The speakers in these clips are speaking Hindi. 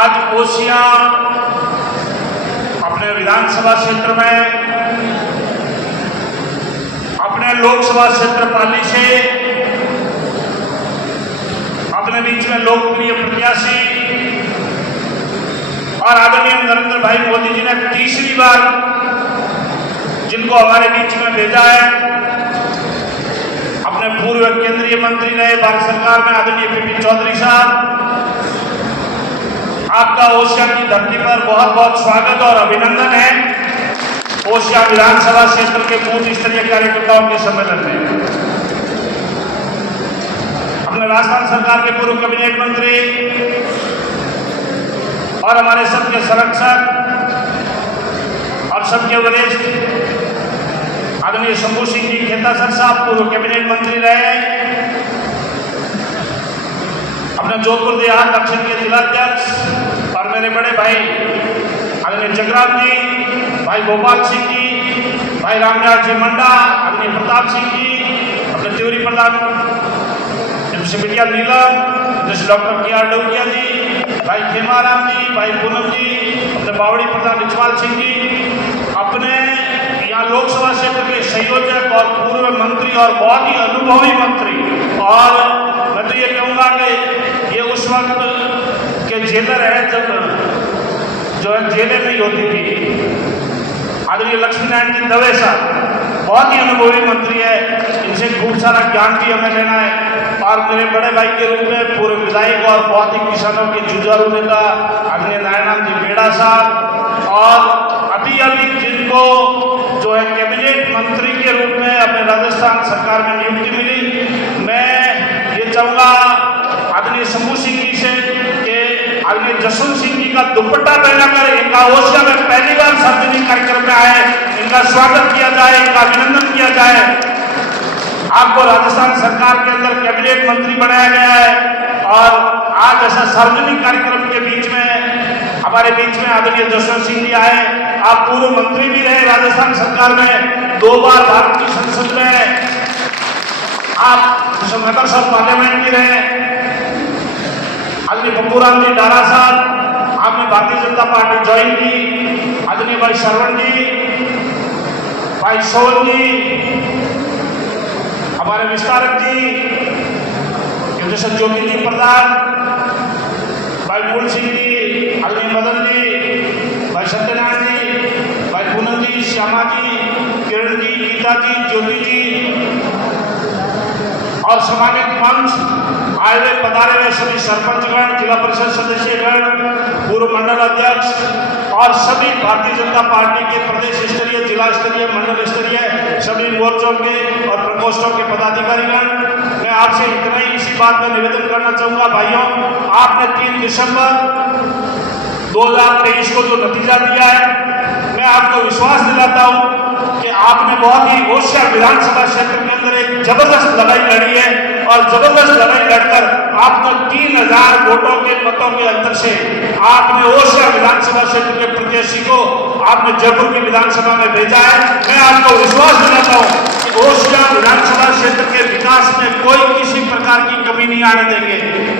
आज ओसिया अपने विधानसभा क्षेत्र में, अपने लोकसभा क्षेत्र पाली से अपने बीच में लोकप्रिय प्रत्याशी और आदरणीय नरेंद्र भाई मोदी जी ने तीसरी बार जिनको हमारे बीच में भेजा है, अपने पूर्व केंद्रीय मंत्री रहे भारत सरकार में आदरणीय पीपी चौधरी साहब, आपका ओसिया की धरती पर बहुत बहुत स्वागत और अभिनंदन है। ओसिया विधानसभा क्षेत्र के बूथ स्तरीय कार्यकर्ताओं के सम्मेलन में अपने राजस्थान सरकार के पूर्व कैबिनेट मंत्री और हमारे सबके संरक्षक और सबके वरिष्ठ आदरणीय शंभू सिंह जी खेतासर साहब पूर्व कैबिनेट मंत्री रहे, अपने जोधपुर देहात दक्षिण के जिलाध्यक्ष और मेरे बड़े भाई आदरणीय जगराम जी, भाई गोपाल सिंह जी, भाई रामनाथ जी मंडा, आदरणीय प्रताप सिंह जी, अपने त्रिवेदी प्रधान बिटिया नीलम, जैसे डॉक्टर के आर डोकिया जी, भाई खेमाराम जी, भाई पूनम जी, अपने बावड़ी प्रधान रिचवाल सिंह जी, अपने यहाँ लोकसभा क्षेत्र के संयोजक और पूर्व मंत्री और बहुत ही अनुभवी मंत्री, और मैं तो ये कहूँगा कि ये उस वक्त के जेलर है जब जो है जेलें नहीं होती थी। आदरणीय लक्ष्मी नारायण जी दवे साहब बहुत ही अनुभवी मंत्री है, इनसे खूब सारा ज्ञान भी हमें लेना है। और मेरे बड़े भाई के रूप में पूर्व विधायक और बहुत ही किसानों के जुझारू नेता आदरणीय नारायण जी बेड़ा साहब, और अभी जिनको जो है कैबिनेट मंत्री के रूप में अपने राजस्थान सरकार में नियुक्ति मिली, मैं ये चाहूँगा आदरणीय शंभू सिंह जी से कि आदरणीय जसवंत सिंह जी का दुपट्टा पहनाकर इनका ओसिया में पहली बार सार्वजनिक कार्यक्रम में आए, इनका स्वागत किया जाए, इनका अभिनंदन किया जाए। आपको राजस्थान सरकार के अंदर कैबिनेट मंत्री बनाया गया है और आज ऐसा सार्वजनिक कार्यक्रम के बीच में हमारे बीच में आदरणीय जसवंत सिंह जी आए। आप पूर्व मंत्री भी रहे राजस्थान सरकार में, 2 बार भारत की संसद में आप मेंबर्स ऑफ पार्लियामेंट भी रहे। आदरणीय बब्बूराम जी डारा साहब, आपने भारतीय जनता पार्टी ज्वाइन की। आदरणीय भाई श्रवण जी, भाई सोल जी, हमारे विस्तारक जी जैसे ज्योति जी प्रधान, भाई मूल सिंह जी, आदरणीय मदन जी, भाई सत्यनारायण जी, भाई पूनम जी, श्यामा जी, किरण जी, गीता जी, ज्योति जी, और समागत मंच आए हुए पधारे हुए सभी सरपंचगण, जिला परिषद सदस्यगण, पूर्व मंडल अध्यक्ष और सभी भारतीय जनता पार्टी के प्रदेश स्तरीय, जिला स्तरीय, मंडल स्तरीय सभी मोर्चों के और प्रकोष्ठों के पदाधिकारीगण, मैं आपसे इतना ही इसी बात का निवेदन करना चाहूँगा भाइयों, आपने 3 दिसंबर 2023 को जो नतीजा दिया है, मैं आपको विश्वास दिलाता हूँ कि आपने बहुत ही ओसिया विधानसभा क्षेत्र के अंदर एक जबरदस्त लड़ाई लड़ी है और जबरदस्त लड़ाई लड़कर आपको 3000 वोटों के मतों के अंतर से आपने ओसिया विधानसभा क्षेत्र के प्रत्याशी को आपने जयपुर की विधानसभा में भेजा है। मैं आपको विश्वास दिलाता हूँ कि ओसिया विधानसभा क्षेत्र के विकास में कोई किसी प्रकार की कमी नहीं आने देंगे।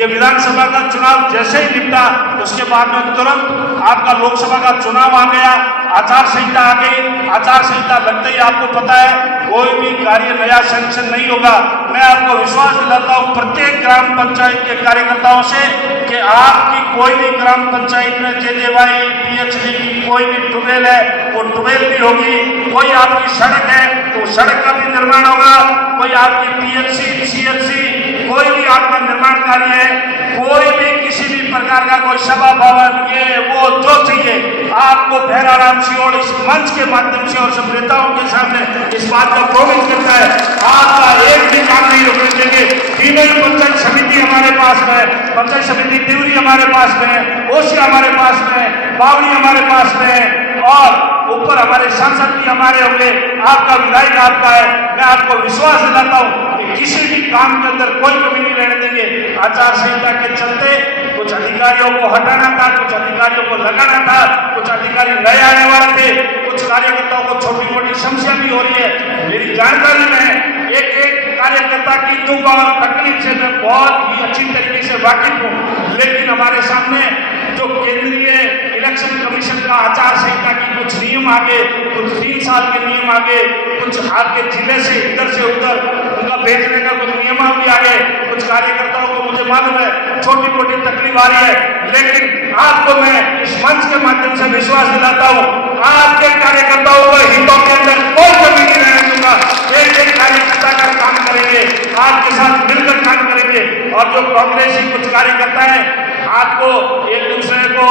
ये विधानसभा का चुनाव जैसे ही निपटा उसके बाद में तुरंत आपका लोकसभा का चुनाव आ गया, आचार संहिता आ गई। आचार संहिता लगते ही आपको पता है कोई भी कार्य नया सैंक्शन नहीं होगा। मैं आपको विश्वास दिलाता हूँ प्रत्येक ग्राम पंचायत के कार्यकर्ताओं से कि आपकी कोई भी ग्राम पंचायत में जेजेवाई पीएचडी की कोई भी ट्यूबवेल है वो ट्यूबवेल भी होगी, कोई आपकी सड़क है तो सड़क का भी निर्माण होगा, कोई आपकी पीएचसी सीएचसी कोई भी आपका निर्माण कार्य है, कोई भी किसी भी प्रकार का कोई सभा भवन ये वो जो चाहिए आपको भैराराम सियोड़ इस मंच के माध्यम से और सब नेताओं के सामने इस बात का प्रोमिस करता है, आपका एक भी काम नहीं रुकने देंगे। तीनों ही पंचायत समिति हमारे पास में, पंचायत समिति तिवरी हमारे पास में, ओसिया हमारे पास में, बावड़ी हमारे पास में और ऊपर हमारे सांसद भी हमारे होंगे, आपका विधायक आपका है। मैं आपको विश्वास दिलाता हूँ कि किसी भी काम के अंदर कोई कमी नहीं रहने देंगे। आचार संहिता के चलते कुछ अधिकारियों को हटाना था, कुछ अधिकारियों को लगाना था, कुछ अधिकारी नए आने वाले थे, कुछ कार्यकर्ताओं को छोटी मोटी समस्या भी हो रही है। मेरी जानकारी में एक कार्यकर्ता की दुख और तकलीफ से मैं बहुत ही अच्छी तरीके से वाकिफ हूँ, लेकिन हमारे सामने जो इलेक्शन कमीशन का आचार संहिता की कुछ नियम आगे, कुछ 3 साल के नियम आगे, कुछ आपके जिले से इधर से उधर उनका भेजने का कुछ नियमावली आगे, कुछ कार्यकर्ताओं को मुझे मालूम है छोटी मोटी तकलीफ आ रही है, लेकिन आपको मैं इस मंच के माध्यम से विश्वास दिलाता हूं, आपके कार्यकर्ताओं को हितों के अंदर कोई कमी नहीं रहने दूंगा। एक एक कार्यकर्ता का काम करेंगे, आपके साथ मिलकर काम करेंगे। और जो कांग्रेसी कुछ कार्यकर्ता है, आपको एक दूसरे को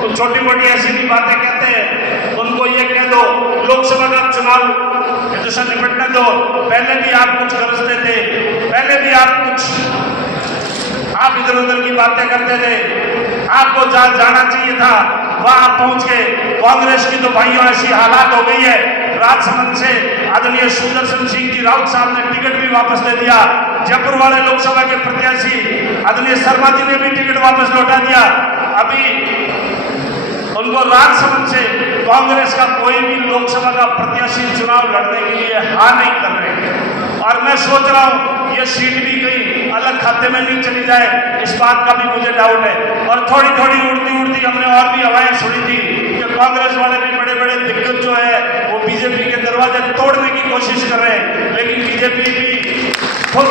कुछ छोटी मोटी ऐसी भी बातें कहते हैं, उनको ये कह दो लोकसभा का चुनाव जैसा निपटने दो। पहले भी आप कुछ गरजते थे, पहले भी आप इधर उधर की बातें करते थे, आपको जहां जाना चाहिए था वहां पहुंच के कांग्रेस की तो भाइयों ऐसी हालात हो गई है, राजसमंद से आदरणीय सुदर्शन सिंह जी राउत साहब ने टिकट भी वापस दे दिया, जयपुर वाले लोकसभा के प्रत्याशी आदरणीय शर्मा जी ने भी टिकट वापस लौटा दिया। अभी उनको राजसमंद से कांग्रेस का कोई भी लोकसभा का प्रत्याशी चुनाव लड़ने के लिए हाँ नहीं कर रहे हैं। और मैं सोच रहा हूं ये सीट भी कहीं अलग खाते में नहीं चली जाए, इस बात का भी मुझे डाउट है। और थोड़ी थोड़ी उड़ती हमने और भी हवाएं सुनी थी कि कांग्रेस वाले भी बड़े बड़े दिग्गज जो है वो बीजेपी के दरवाजे तोड़ने की कोशिश कर रहे हैं, लेकिन बीजेपी भी खुद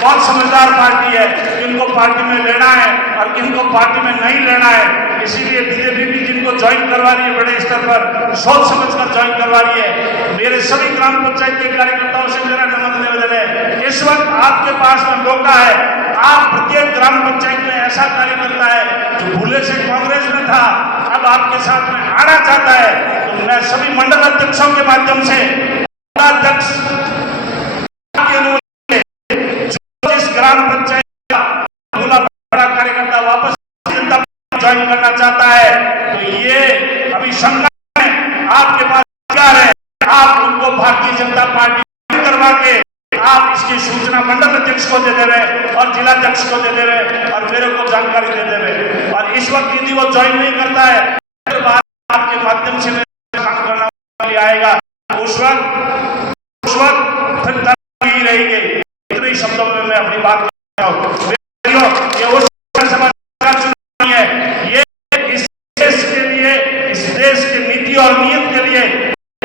बहुत समझदार पार्टी है, किनको पार्टी में लेना है और किनको पार्टी में नहीं लेना है। इसीलिए बीजेपी भी जिनको ज्वाइन करवा रही है बड़े स्तर पर सोच समझकर ज्वाइन करवा रही है। मेरे सभी ग्राम पंचायत के कार्यकर्ताओं से मेरा नम्र निवेदन है, इस वक्त आपके पास में मौका है, आप प्रत्येक ग्राम पंचायत में ऐसा कार्यकर्ता है जो भूले से कांग्रेस में था, अब आपके साथ में आना चाहता है, तो मैं सभी मंडल अध्यक्षों के माध्यम से अध्यक्ष ग्राम पंचायत का भूला बड़ा कार्यकर्ता वापस ज्वाइन करना चाहता है, तो ये अभी शंका है, आपके पास अधिकार है, आप उनको भारतीय जनता पार्टी करवा के आप इसकी सूचना मंडल अध्यक्ष को दे दे रहे और जिला अध्यक्ष को दे दे रहे और मेरे को जानकारी दे दे रहे। और इस वक्त यदि वो ज्वाइन नहीं करता है तो आपके माध्यम से काम करना आएगा, उस वक्त फिर ही रहेगी। इतने शब्दों में मैं अपनी बात करता हूँ। ये उस चुनाव है, ये इस देश के लिए, इस देश के नीति और नियत के लिए,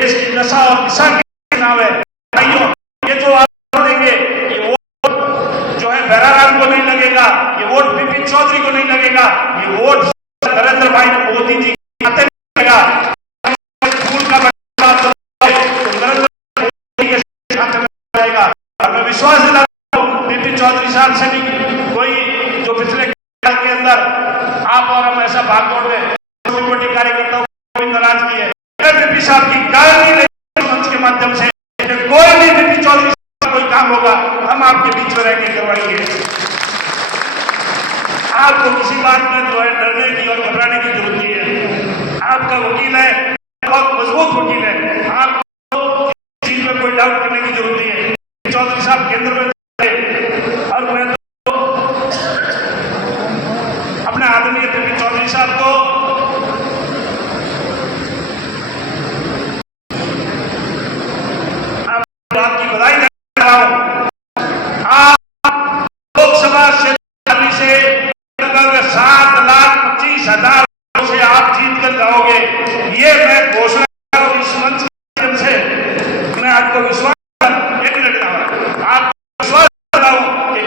देश की दशा और दिशा के चुनाव है। भाइयों, ये जो आप देंगे ये वोट जो है बहराराम को नहीं लगेगा, ये वोट बीपी चौधरी को नहीं लगेगा, ये वोट नरेंद्र भाई मोदी जी के खाते में लगेगा। फूल का मैं विश्वास दिलाता हूं बीपी चौधरी साहब से भी कोई जो पिछले साल के अंदर आप और हम ऐसा भाग दौड़ में छोटी मोटी कार्यकर्ताओं को नाराज किए, बीपी साहब की गारंटी मंच के माध्यम से कोई भी बीपी चौधरी साहब कोई काम होगा हम आपके बीच में रहकर करवाएंगे। आपको किसी बात में जो है डरने की और घबराने की जरूरत नहीं है। आपका वकील है, बहुत मजबूत वकील है, आपको चीज में कोई डाउट करने की जरूरत नहीं है। चौधरी साहब केंद्र में और मैं तो अपने आदरणीय बीपी चौधरी साहब को बात की बधाई दे रहा हूं। आप लोकसभा से 7,25,000 से आप जीत कर जाओगे, ये मैं घोषणा करूं इस मंच के माध्यम से। मैं आपको विश्वास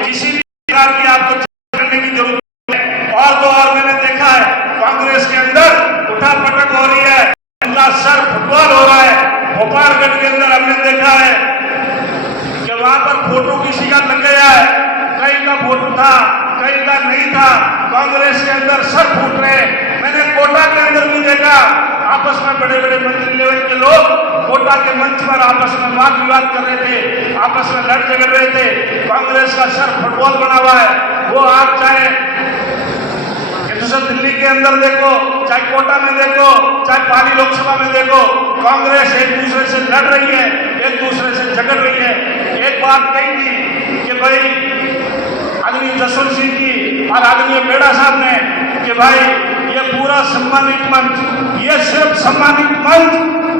किसी भी प्रकार की आपको करने की जरूरत है। और तो और मैंने देखा है कांग्रेस के अंदर उठापटक हो रही है, उनका सर फुटबॉल हो रहा है। भोपालगढ़ के अंदर हमने देखा है कि वहां पर फोटो किसी का लग गया है, कहीं का फोटो था कहीं का नहीं था, कांग्रेस के अंदर सर फूट रहे। मैंने कोटा के अंदर भी देखा आपस में बड़े बड़े मंत्री लेवल के लोग कोटा के मंच पर आपस में वाद विवाद कर रहे थे, आपस में लड़ झगड़ रहे थे। कांग्रेस का सर फुटबॉल बना हुआ है। वो आप चाहे दिल्ली के अंदर देखो, चाहे कोटा में देखो, चाहे पाली लोकसभा में देखो, कांग्रेस एक दूसरे से लड़ रही है, एक दूसरे से झगड़ रही है। एक बात कही थी कि भाई आदरणीय जसवंत सिंह जी और आदरणीय बेड़ा साहब ने कि भाई ये पूरा सम्मानित मंच, ये सिर्फ सम्मानित मंच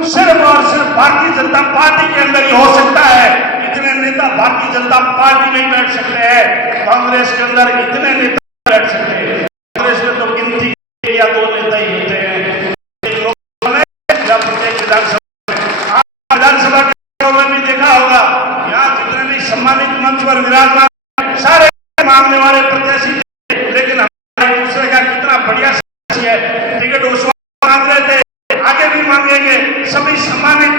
सिर्फ और सिर्फ भारतीय जनता पार्टी के अंदर ही हो सकता है। इतने नेता भारतीय जनता पार्टी नहीं बैठ सकते हैं, कांग्रेस के अंदर इतने नेता बैठ सकते हैं। कांग्रेस में तो गिनती या 2 नेता ही होते हैं। बढ़िया है, टिकट उस वक्त मांग रहे थे, आगे भी मांगेंगे, सभी सम्मानित।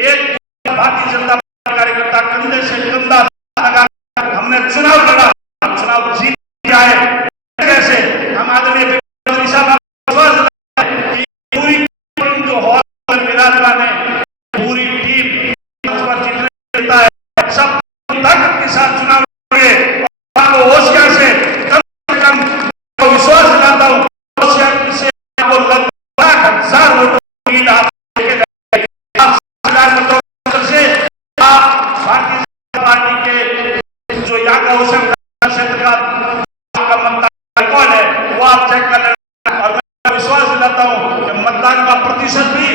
एक भारतीय जनता पार्टी कार्यकर्ता कंधे से कंधा लगा हमने चुनाव लड़ा, चुनाव जीत जाए, कैसे हम आदरणीय पूरी जो हॉल विराजमान है, पूरी टीम देता है, सब ताकत के साथ चुनाव लड़ेंगे। आपको होशियार से कम विश्वास दिलाता हूँ, होशियार से आपको लगभग 1,000 वोटों की लीड आप लेके जाएंगे। आप 1,000 वोटों से आप भारतीय जनता पार्टी के जो यहाँ का होशंगाबाद क्षेत्र का आपका मतदान कौन है वो आप चेक कर लेना। और मैं विश्वास दिलाता हूँ कि मतदान का प्रतिशत भी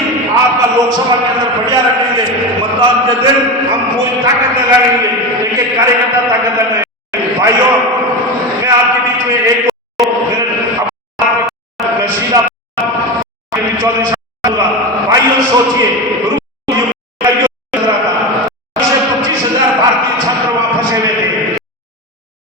आपका लोकसभा के अंदर बढ़िया रखेंगे। मतदान के दिन हम पूरी ताकत लगाएंगे, एक एक कार्यकर्ता ताकत लगाएंगे। भाइयों, मैं आपके बीच में एक चौधरी भाइयों सोचिए,